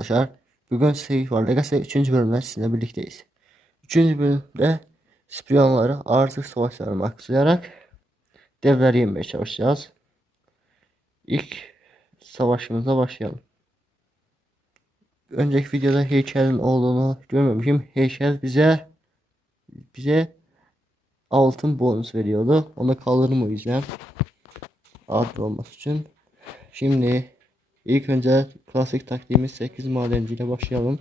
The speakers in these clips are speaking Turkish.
arkadaşlar. Bugün Seyit var. Legacy 3. bölümden sizinle birlikteyiz. 3. bölümde spiyonları artık savaşlarına maksalayarak devleri yenmeye çalışacağız. İlk savaşımıza başlayalım. Önceki videoda heykelin olduğunu görmemişim. Heykel bize altın bonus veriyordu. Onu kaldırdım o yüzden. Adil olması için. Şimdi ilk önce klasik taktiğimiz 8 madenciyle başlayalım.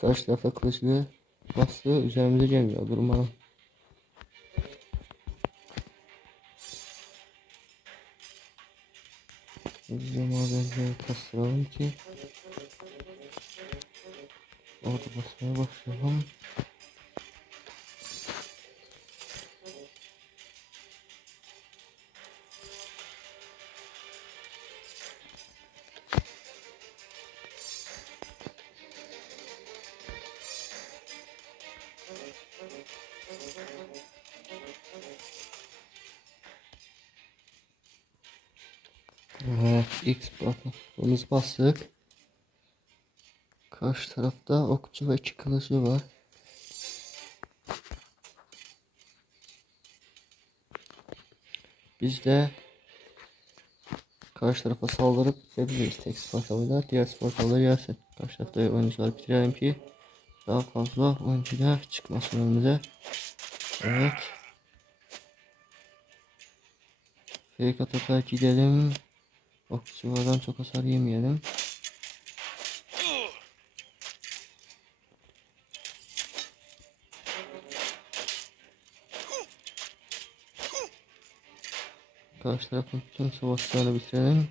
Karşı tarafa kılıçlı bastı, üzerimize gelmiyor durma. Hızlı madenleri kastıralım ki orada basmaya başlayalım. Evet, X butonumuzu bastık. Karşı tarafta okçu ve 2 kılıcı var. Biz de karşı tarafa saldırıp bitirebiliriz tek sportavıyla. Diğer sportavılar gelsin. Karşı tarafta oyuncuları bitirelim ki daha fazla oyuncular çıkmasın önümüze. Evet. Fake ataka gidelim. Okçulardan çok hasar yemeyelim. Karşı tarafın tüm savaşlarını bitirelim.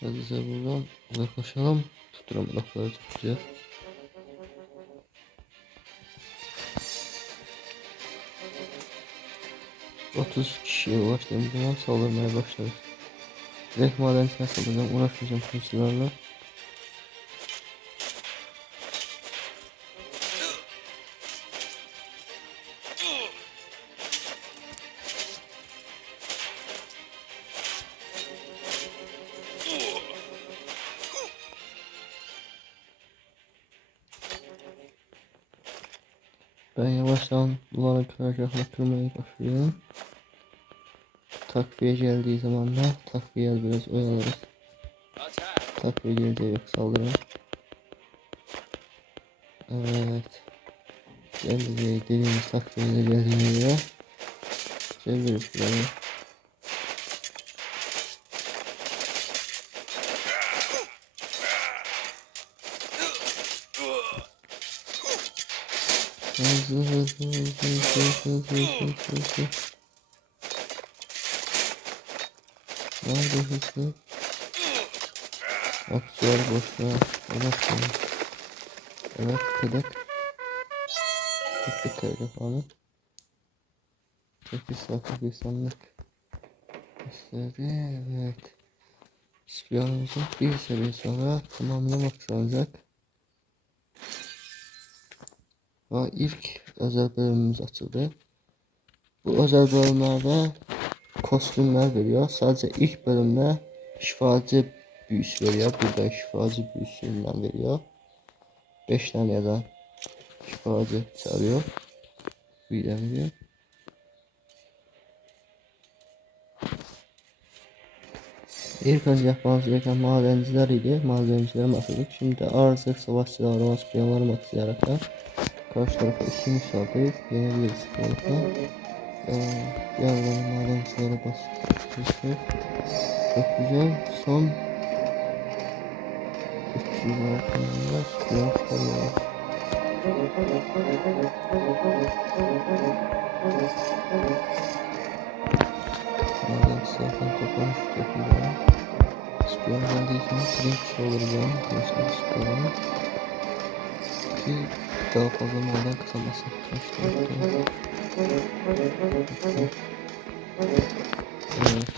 Hızlıca buradan uzaklaşalım. Tutturamadıkları çok güzel. ...30 kişiye ulaştığım zaman saldırmaya başladık. Direkt madencine saldıracağım, uğraşmayacağım kimselerle. Ben yavaştan duvarın kıracakla kırmaya başlıyorum. Takviye geldiği zaman da takviye biraz oyalarız. Takviye geldiği yok, saldırın. Evet. Geldiği dediğimiz takviye geldiğine göre çeviririz burayı. Hızlı. Nerede hızlı? Aktüel boşluğa ulaşmayın. Evet, kırık. Tıktık telefonu. 8 saatlik bir sandık. İstedi, evet. İspiyonumuzu bir seviye sonra tamamlamak olacak. Ve ilk özel bölümümüz açıldı. Bu özel bölümlerde kostümler veriyor. Sadece ilk bölümde şifacı büyüsü veriyor. Burada şifacı büyüsünden veriyor. 5 tane ya da şifacı çağırıyor. Büyüden veriyor. İlk önce yapmamız gereken madenciler idi. Madencileri masladık. Şimdi artık savaşçılar ve spiyonları maslayarak da karşı tarafa üstünlük sağlayıp yenebiliriz. Diğerleri madencilere basıyoruz. Çok güzel. Son 300 altında spiyon çıkarıyoruz. Madencilerden toplamış toplayan spiyon geldiği için direkt olacağım. Mesela spiyonu ki daha fazla maden kazanmasın. Evet.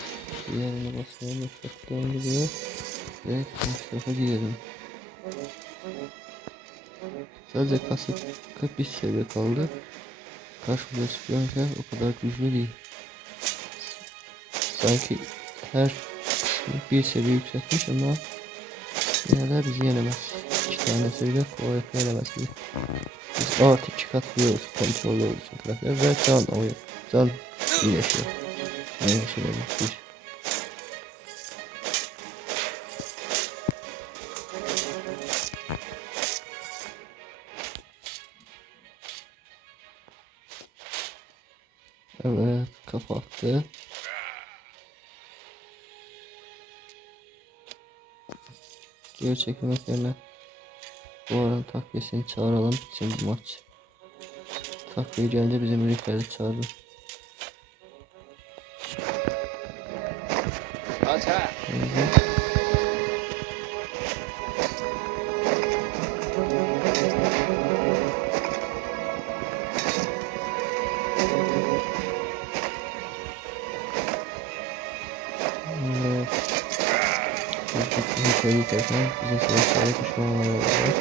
Diğerine basıyorum. Döndürüyor. Ve karşı tarafa gidelim. Sadece kasıp 41 seviye kaldı. Karşımıza spiyonlar o kadar güçlü değil. Sanki her bir seviye yükseltmiş ama yine de bizi yenemez. 2 tane seviye kolay yenemez bizi. Biz artı 2 katlıyoruz, kontrol ediyoruz karakter ve can alıyor. Can iyileşiyor. İyileşiyor bir. Evet, kapattı. Geri çekilmek yerine bu arada takviyesini çağıralım için bu maç. Takviye gelince bizim ülkeleri çağırdı. Evet. Evet. Ülkeyi yıkarken bizim savaşlara düşmanlar olacak.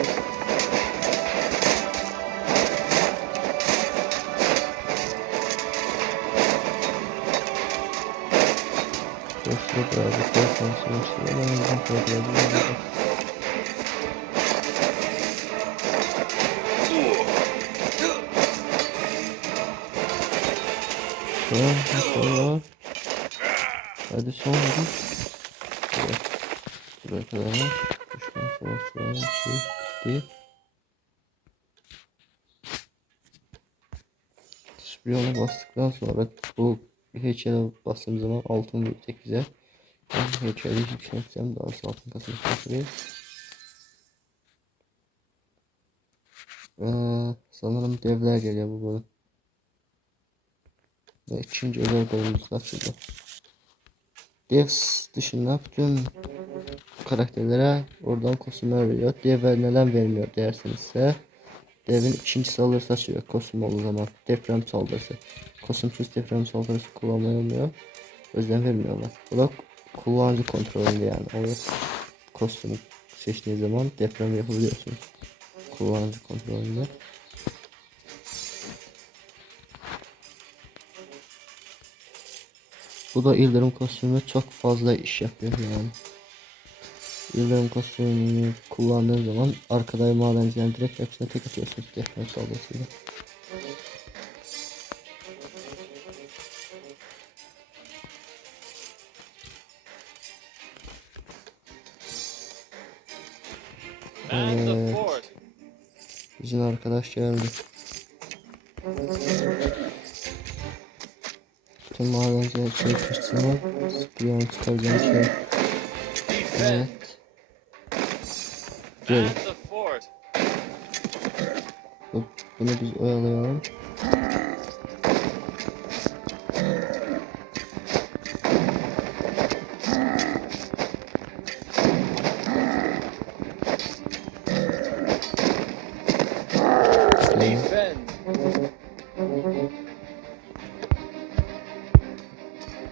Boşluğa birazcık daha savaşları ama bizim taraflarımız olacak. Sonra hadi son vuruş. Evet. Buraya kadar düşman savaşçıların şey bitti. Spiyonu bastıktan sonra bu heykele bastığım zaman altın verecek bize. Ben heykeli yükseltsem daha az altın kazanacak. Sanırım devler geliyor bu bölüm. Ve ikinci özel bölümümüz açıldı. Devs dışında bütün karakterlere oradan kostümler veriyor. Devler neden vermiyor dersinizse devin ikinci saldırısı açıyor kostüm olduğu zaman. Deprem saldırısı. Kostümsüz deprem saldırısı kullanılmıyor. O yüzden vermiyorlar. Bu da kullanıcı kontrolünde yani. O kostümü seçtiğiniz zaman deprem yapabiliyorsunuz. Kullanıcı kontrolünde. Bu da İldirim kostümü çok fazla iş yapıyor yani. İldirim kostümünü kullandığın zaman arkada madencilerin direkt hepsine tek atıyorsunuz deprem saldırısıyla. Evet. Bizim arkadaş geldi. Tüm madenciler çekmişsinler. Spiyon çıkaracağım şey. Evet. Gel. Bunu biz oyalayalım.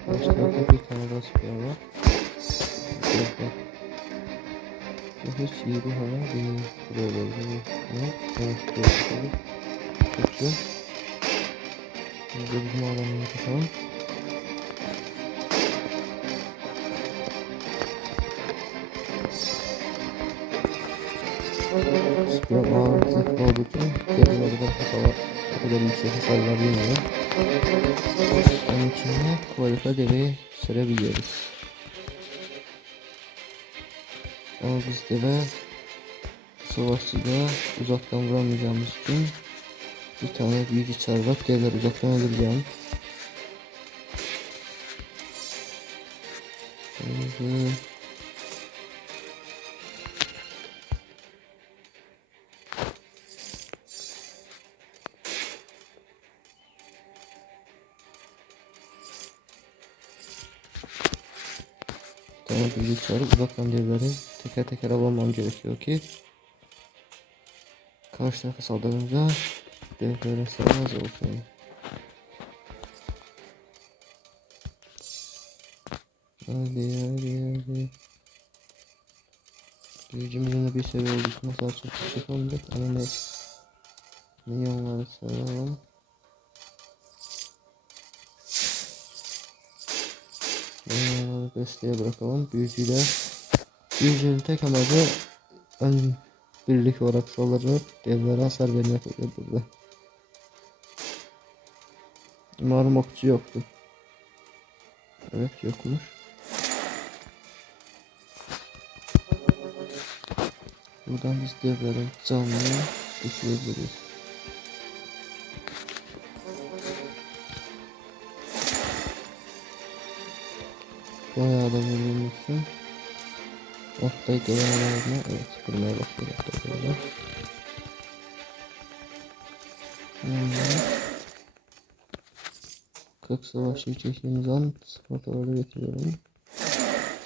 Başka bir tane daha spiyon var. Hiç iyi bir hava değil. Buraya doğru. Evet, böyle. Çok güzel. Biz de bizim alanımızı katalım. Spiyon ağır zırhlı olduğu için devin o kadar hasar, o kadar yüksek hasarlar yemiyor. Onun için de kolaylıkla deveyi sürebiliyoruz. Ama biz deve savaşçıda uzaktan vuramayacağımız için bir tane büyük içer var. Devler uzaktan öldüreceğim. Tane büyük çağırıp uzaktan devleri teker teker avlamam gerekiyor ki karşı tarafa saldırınca devlerin sayı az olsun. Hadi hadi hadi. Gücümüzün de bir seviye olduğu için mesela çok yüksek olmayacak ama neyse. Milyonları sayalım. Milyonları desteğe bırakalım. Büyücünün tek amacı ön birlik olarak saldırıp devlere hasar vermek oluyor burada. Umarım okçu yoktu. Evet, yokmuş. Buradan biz devlerin canlıyı düşürebiliriz. Bayağı da vurulmuşsun. Oktay gelen adamına evet vurmaya başladı Oktay böyle. Hmm. 40 savaşı çektiğimiz an motorları getiriyorum.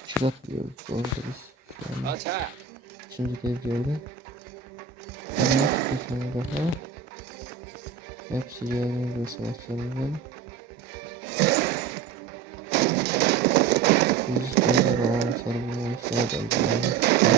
Çırak diyoruz bu arada biz. Şu an ikinci devrede. Ama bir tane daha. Hepsi yerine savaşlarımızın. Biz devre olan sarılmayı sağlayalım. Evet.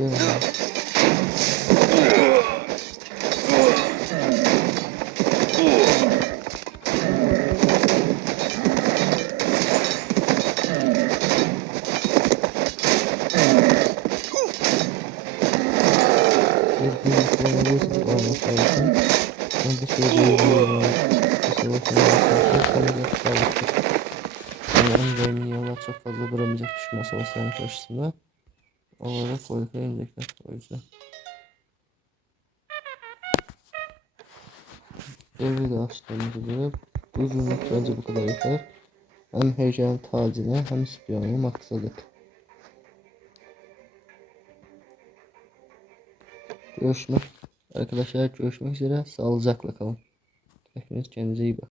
Görmüş. Bir birlik olmalıyız olması lazım. Ben bir sürü büyüğüm. Bir savaşın arkadaşlar sanacak sağlıklı. Sanırım Remniyalar çok fazla duramayacak düşman savaşların karşısında. Onlara politika inecekler o yüzden. Devri de açtığımızı görüp uzunluk bence bu kadar yeter. Hem heyecan tacını hem spiyonu maksadık. Görüşmek arkadaşlar, görüşmek üzere, sağlıcakla kalın. Hepiniz kendinize iyi bakın.